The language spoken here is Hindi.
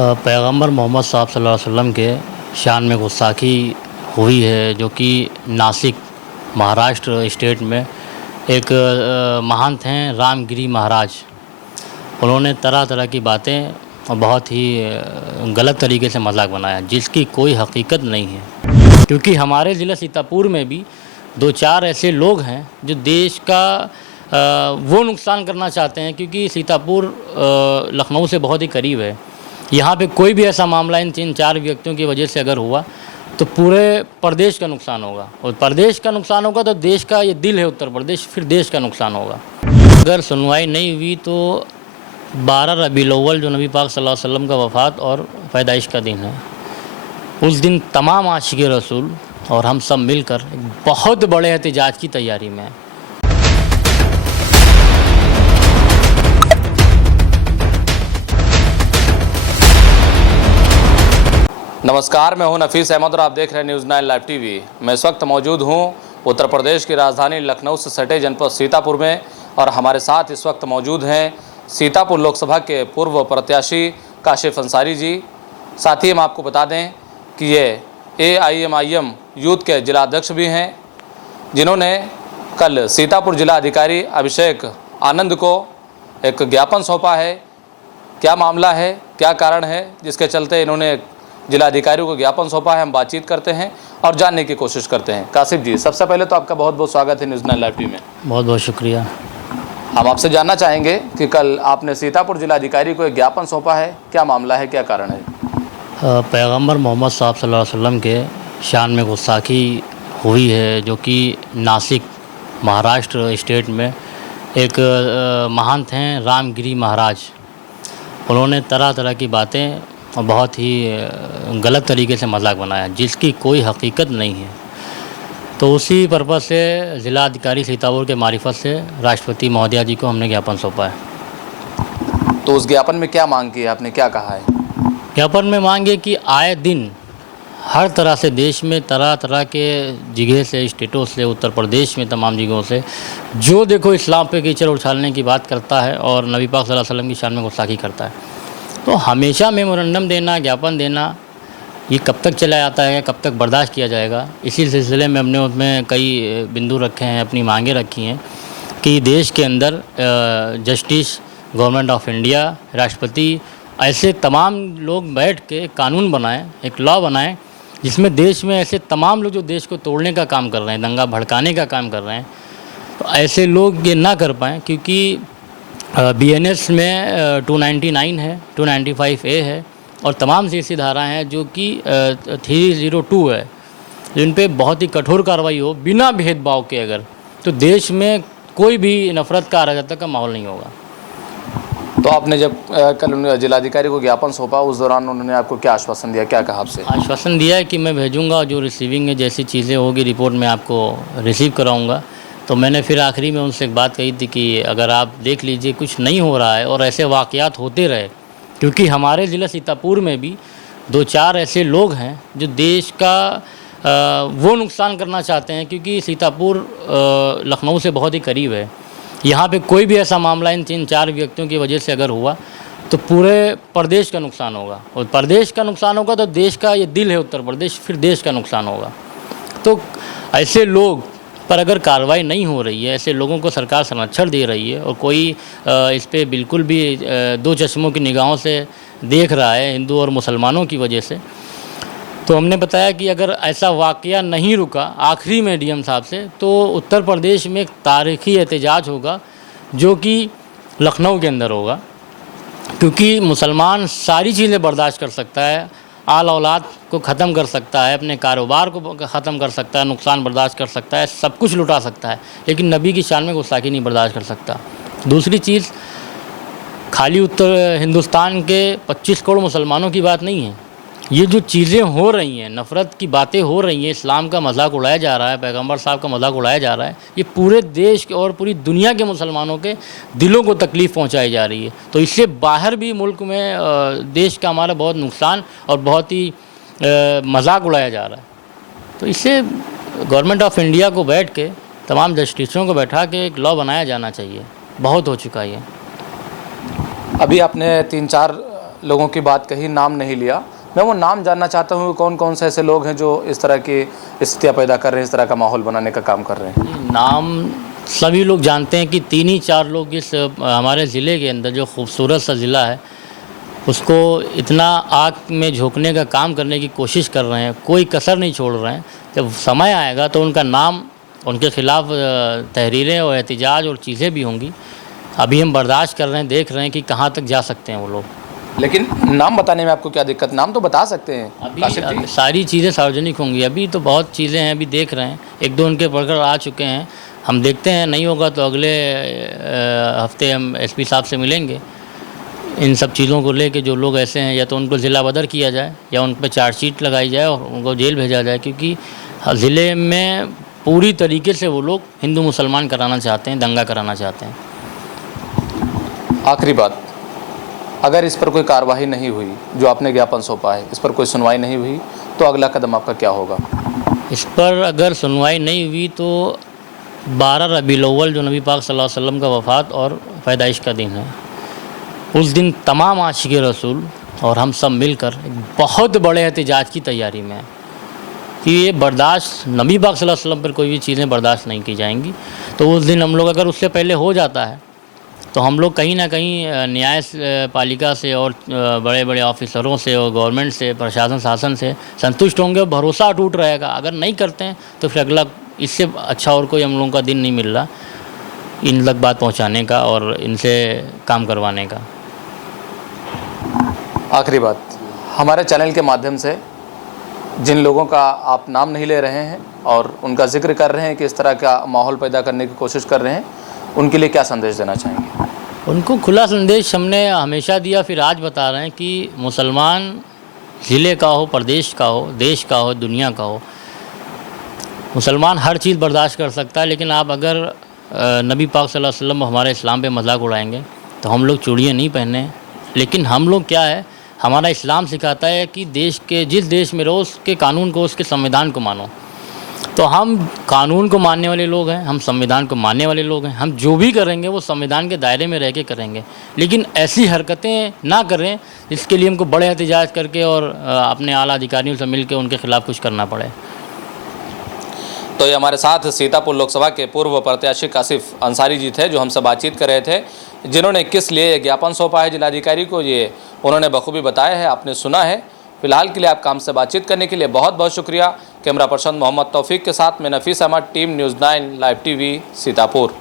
पैगंबर मोहम्मद साहब सल्लल्लाहु अलैहि वसल्लम के शान में गुस्ताखी हुई है, जो कि नासिक महाराष्ट्र स्टेट में एक महंत हैं रामगिरी महाराज। उन्होंने तरह तरह की बातें और बहुत ही गलत तरीके से मजाक बनाया, जिसकी कोई हकीकत नहीं है। क्योंकि हमारे ज़िला सीतापुर में भी दो चार ऐसे लोग हैं जो देश का वो नुकसान करना चाहते हैं, क्योंकि सीतापुर लखनऊ से बहुत ही करीब है। यहाँ पे कोई भी ऐसा मामला इन 3-4 व्यक्तियों की वजह से अगर हुआ तो पूरे प्रदेश का नुकसान होगा, और प्रदेश का नुकसान होगा तो देश का ये दिल है उत्तर प्रदेश, फिर देश का नुकसान होगा। अगर सुनवाई नहीं हुई तो 12 रबीउल अव्वल, जो नबी पाक सल्लल्लाहु अलैहि वसल्लम का वफ़ात और पैदाइश का दिन है, उस दिन तमाम आशिक़े रसूल और हम सब मिलकर एक बहुत बड़े एहतजाज की तैयारी में हैं। नमस्कार, मैं हूं नफीस अहमद और आप देख रहे हैं न्यूज़ 9 लाइव टीवी। मैं इस वक्त मौजूद हूं उत्तर प्रदेश की राजधानी लखनऊ से सटे जनपद सीतापुर में, और हमारे साथ इस वक्त मौजूद हैं सीतापुर लोकसभा के पूर्व प्रत्याशी काशिफ अंसारी जी। साथ ही हम आपको बता दें कि ये AIMIM यूथ के जिलाध्यक्ष भी हैं, जिन्होंने कल सीतापुर जिला अधिकारी अभिषेक आनंद को एक ज्ञापन सौंपा है। क्या मामला है, क्या कारण है जिसके चलते इन्होंने जिलाधिकारी को ज्ञापन सौंपा है, हम बातचीत करते हैं और जानने की कोशिश करते हैं। काशिफ जी, सबसे पहले तो आपका बहुत बहुत स्वागत है न्यूज़ 9 लाइव टीवी में। बहुत बहुत शुक्रिया। हम आपसे जानना चाहेंगे कि कल आपने सीतापुर जिलाधिकारी को एक ज्ञापन सौंपा है, क्या मामला है, क्या कारण है? पैगंबर मोहम्मद साहब सल्लल्लाहु अलैहि वसल्लम के शान में गुस्ताखी हुई है, जो कि नासिक महाराष्ट्र स्टेट में एक महंत हैं रामगिरी महाराज। उन्होंने तरह तरह की बातें और बहुत ही गलत तरीके से मजाक बनाया, जिसकी कोई हकीकत नहीं है। तो उसी पर्पज़ से ज़िलाधिकारी सीतापुर के मारिफत से राष्ट्रपति महोदया जी को हमने ज्ञापन सौंपा है। तो उस ज्ञापन में क्या मांग की है, आपने क्या कहा है? ज्ञापन में मांगे कि आए दिन हर तरह से देश में तरह तरह के जगह से, स्टेटों से, उत्तर प्रदेश में तमाम जगहों से जो देखो इस्लाम पे कीचड़ उछालने की बात करता है और नबी पाक सल्लल्लाहु अलैहि वसल्लम की शान में गुस्ताखी करता है, तो हमेशा मेमोरेंडम देना, ज्ञापन देना, ये कब तक चला जाता है, कब तक बर्दाश्त किया जाएगा। इसी सिलसिले में हमने उसमें कई बिंदु रखे हैं, अपनी मांगें रखी हैं कि देश के अंदर जस्टिस, गवर्नमेंट ऑफ इंडिया, राष्ट्रपति, ऐसे तमाम लोग बैठ के कानून बनाएं, एक लॉ बनाएं, जिसमें देश में ऐसे तमाम लोग जो देश को तोड़ने का काम कर रहे हैं, दंगा भड़काने का काम कर रहे हैं, तो ऐसे लोग ये ना कर पाएँ। क्योंकि BNS में 299 है, 295A है और तमाम सी ऐसी धाराएँ हैं जो कि 302 है, जिन पे बहुत ही कठोर कार्रवाई हो बिना भेदभाव के, अगर तो देश में कोई भी नफरत का, अराजकता का माहौल नहीं होगा। तो आपने जब कल जिलाधिकारी को ज्ञापन सौंपा, उस दौरान उन्होंने आपको क्या आश्वासन दिया, क्या कहा आपसे? आश्वासन दिया है कि मैं भेजूँगा, जो रिसीविंग में जैसी चीज़ें होगी रिपोर्ट में आपको रिसीव कराऊँगा। तो मैंने फिर आखिरी में उनसे एक बात कही थी कि अगर आप देख लीजिए कुछ नहीं हो रहा है और ऐसे वाक़यात होते रहे, क्योंकि हमारे ज़िला सीतापुर में भी 2-4 ऐसे लोग हैं जो देश का वो नुकसान करना चाहते हैं, क्योंकि सीतापुर लखनऊ से बहुत ही करीब है। यहाँ पे कोई भी ऐसा मामला इन 3-4 व्यक्तियों की वजह से अगर हुआ तो पूरे प्रदेश का नुकसान होगा, और प्रदेश का नुकसान होगा तो देश का ये दिल है उत्तर प्रदेश, फिर देश का नुकसान होगा। तो ऐसे लोग पर अगर कार्रवाई नहीं हो रही है, ऐसे लोगों को सरकार संरक्षण दे रही है और कोई इस पे बिल्कुल भी दो चश्मों की निगाहों से देख रहा है, हिंदू और मुसलमानों की वजह से, तो हमने बताया कि अगर ऐसा वाक़या नहीं रुका आखिरी में DM साहब से, तो उत्तर प्रदेश में एक तारीख़ी एहतजाज होगा जो कि लखनऊ के अंदर होगा। क्योंकि मुसलमान सारी चीज़ें बर्दाश्त कर सकता है, आल औलाद को ख़त्म कर सकता है, अपने कारोबार को ख़त्म कर सकता है, नुकसान बर्दाश्त कर सकता है, सब कुछ लुटा सकता है, लेकिन नबी की शान में गुस्ताखी नहीं बर्दाश्त कर सकता। दूसरी चीज़, खाली उत्तर हिंदुस्तान के 25 करोड़ मुसलमानों की बात नहीं है। ये जो चीज़ें हो रही हैं, नफ़रत की बातें हो रही हैं, इस्लाम का मजाक उड़ाया जा रहा है, पैगंबर साहब का मजाक उड़ाया जा रहा है, ये पूरे देश के और पूरी दुनिया के मुसलमानों के दिलों को तकलीफ़ पहुंचाई जा रही है। तो इससे बाहर भी मुल्क में देश का हमारा बहुत नुकसान और बहुत ही मजाक उड़ाया जा रहा है। तो इससे गवर्नमेंट ऑफ इंडिया को बैठ के, तमाम जस्टिसों को बैठा के एक लॉ बनाया जाना चाहिए। बहुत हो चुका है। अभी आपने 3-4 लोगों की बात कही, नाम नहीं लिया। मैं वो नाम जानना चाहता हूँ, कौन कौन से ऐसे लोग हैं जो इस तरह की स्थितियाँ पैदा कर रहे हैं, इस तरह का माहौल बनाने का काम कर रहे हैं। नाम सभी लोग जानते हैं कि 3 ही 4 लोग इस हमारे ज़िले के अंदर, जो खूबसूरत सा ज़िला है, उसको इतना आग में झोंकने का काम करने की कोशिश कर रहे हैं, कोई कसर नहीं छोड़ रहे हैं। जब समय आएगा तो उनका नाम, उनके ख़िलाफ़ तहरीरें और एहतिजाज और चीज़ें भी होंगी। अभी हम बर्दाश्त कर रहे हैं, देख रहे हैं कि कहाँ तक जा सकते हैं वो लोग। लेकिन नाम बताने में आपको क्या दिक्कत? नाम तो बता सकते हैं। अभी सारी चीज़ें सार्वजनिक होंगी। अभी तो बहुत चीज़ें हैं, अभी देख रहे हैं, 1-2 उनके पकड़ आ चुके हैं। हम देखते हैं, नहीं होगा तो अगले हफ्ते हम एसपी साहब से मिलेंगे। इन सब चीज़ों को लेके जो लोग ऐसे हैं, या तो उनको ज़िला बदर किया जाए या उन पर चार्जशीट लगाई जाए और उनको जेल भेजा जाए, क्योंकि ज़िले में पूरी तरीके से वो लोग हिंदू मुसलमान कराना चाहते हैं, दंगा कराना चाहते हैं। आखिरी बात, अगर इस पर कोई कार्रवाई नहीं हुई, जो आपने ज्ञापन सौंपा है, इस पर कोई सुनवाई नहीं हुई, तो अगला कदम आपका क्या होगा? इस पर अगर सुनवाई नहीं हुई तो 12 रबीउल अव्वल, जो नबी पाक सल्लल्लाहु अलैहि वसल्लम का वफ़ात और पैदाइश का दिन है, उस दिन तमाम आशिक़े रसूल और हम सब मिलकर एक बहुत बड़े एहतिजाज की तैयारी में हैं कि ये बर्दाश्त, नबी पाक सल्लल्लाहु अलैहि वसल्लम पर कोई भी चीज़ें बर्दाश्त नहीं की जाएंगी। तो उस दिन हम लोग, अगर उससे पहले हो जाता है, तो हम लोग कहीं ना कहीं न्याय पालिका से और बड़े बड़े ऑफिसरों से और गवर्नमेंट से, प्रशासन शासन से संतुष्ट होंगे और भरोसा अटूट रहेगा। अगर नहीं करते हैं तो फिर अगला, इससे अच्छा और कोई हम लोगों का दिन नहीं मिल रहा इन तक बात पहुंचाने का और इनसे काम करवाने का। आखिरी बात, हमारे चैनल के माध्यम से जिन लोगों का आप नाम नहीं ले रहे हैं और उनका जिक्र कर रहे हैं कि इस तरह का माहौल पैदा करने की कोशिश कर रहे हैं, उनके लिए क्या संदेश देना चाहेंगे? उनको खुला संदेश हमने हमेशा दिया, फिर आज बता रहे हैं कि मुसलमान ज़िले का हो, प्रदेश का हो, देश का हो, दुनिया का हो, मुसलमान हर चीज़ बर्दाश्त कर सकता है। लेकिन आप अगर नबी पाक सल्लल्लाहु अलैहि वसल्लम हमारे इस्लाम पे मजाक उड़ाएंगे तो हम लोग चूड़ियाँ नहीं पहने। लेकिन हम लोग क्या है, हमारा इस्लाम सिखाता है कि देश के, जिस देश में रहो उसके कानून को, उसके संविधान को मानो। तो हम कानून को मानने वाले लोग हैं, हम संविधान को मानने वाले लोग हैं। हम जो भी करेंगे वो संविधान के दायरे में रह के करेंगे, लेकिन ऐसी हरकतें ना करें जिसके लिए हमको बड़े एहतिजाज करके और अपने आला अधिकारियों से मिलकर उनके खिलाफ़ कुछ करना पड़े। तो ये हमारे साथ सीतापुर लोकसभा के पूर्व प्रत्याशी काशिफ अंसारी जी थे, जो हमसे बातचीत कर रहे थे, जिन्होंने किस लिए ज्ञापन सौंपा है जिलाधिकारी को, ये उन्होंने बखूबी बताया है, आपने सुना है। फिलहाल के लिए आपका हमसे बातचीत करने के लिए बहुत बहुत शुक्रिया। कैमरा पर्सन मोहम्मद तौफीक के साथ मैं Nafees Ahmad, team news 9 live TV, Sitapur.